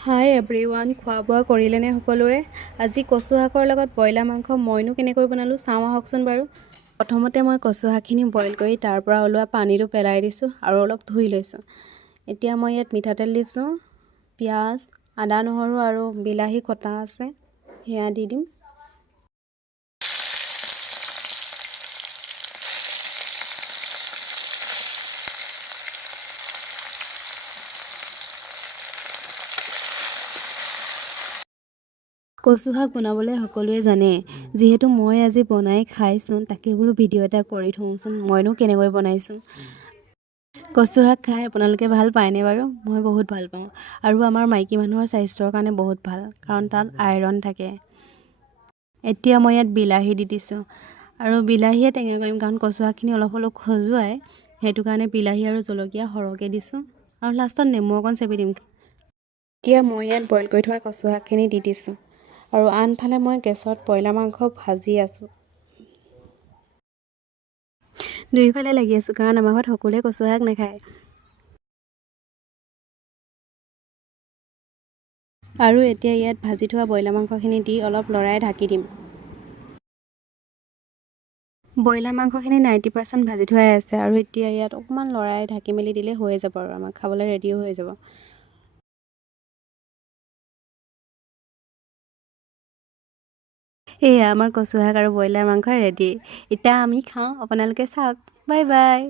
হাই everyone, খোৱা বোৱা কৰিলেনে সকলোৰে? আজি কচু শাকৰ লগত ব্ৰইলাৰ মাংস মইনো কেনেকৈ বনালোঁ চাওঁ আহকচোন বাৰু। প্ৰথমতে মই কচু শাকখিনি বইল কৰি তাৰ পৰা ওলোৱা পানীটো পেলাই দিছোঁ আৰু অলপ ধুই লৈছোঁ। এতিয়া মই ইয়াত মিঠাতেল দিছোঁ, পিঁয়াজ, আদা নহৰু আৰু বিলাহী কটা আছে সেয়া দি দিম। কচু শাক বনাবলৈ সকলোৱে জানে, যিহেতু মই আজি বনাই খাইছোঁ তাকে বোলো ভিডিঅ' এটা কৰি থওঁচোন মইনো কেনেকৈ বনাইছোঁ। কচু শাক খাই আপোনালোকে ভাল পায়নে বাৰু? মই বহুত ভাল পাওঁ আৰু আমাৰ মাইকী মানুহৰ স্বাস্থ্যৰ কাৰণে বহুত ভাল, কাৰণ তাত আইৰণ থাকে। এতিয়া মই ইয়াত বিলাহী দি দিছোঁ আৰু বিলাহীয়ে টেঙা কৰিম, কাৰণ কচু শাকখিনি অলপ অলপ খজুৱাই, সেইটো কাৰণে বিলাহী আৰু জলকীয়া সৰহকৈ দিছোঁ আৰু লাষ্টত নেমু অকণ চেপি দিম। এতিয়া মই ইয়াত বইল কৰি থোৱা কচু শাকখিনি দি দিছোঁ আৰু আনফালে মই গেছত ব্ৰইলাৰ মাংস ভাজি আছোঁ। দুইফালে লাগি আছোঁ, কাৰণ আমাৰ ঘৰত সকলোৱে কচু শাক নাখায়। আৰু এতিয়া ইয়াত ভাজি থোৱা ব্ৰইলাৰ মাংসখিনি দি অলপ লৰাই ঢাকি দিম। ব্ৰইলাৰ মাংসখিনি 90% ভাজি থোৱাই আছে আৰু এতিয়া ইয়াত অকণমান লৰাই ঢাকি মেলি দিলে হৈ যাব আৰু আমাৰ খাবলৈ ৰেডিও হৈ যাব। এয়া আমাৰ কচু শাক আৰু ব্ৰইলাৰ মাংস ৰেডি। এতিয়া আমি খাওঁ, আপোনালোকে চাওক। Bye bye.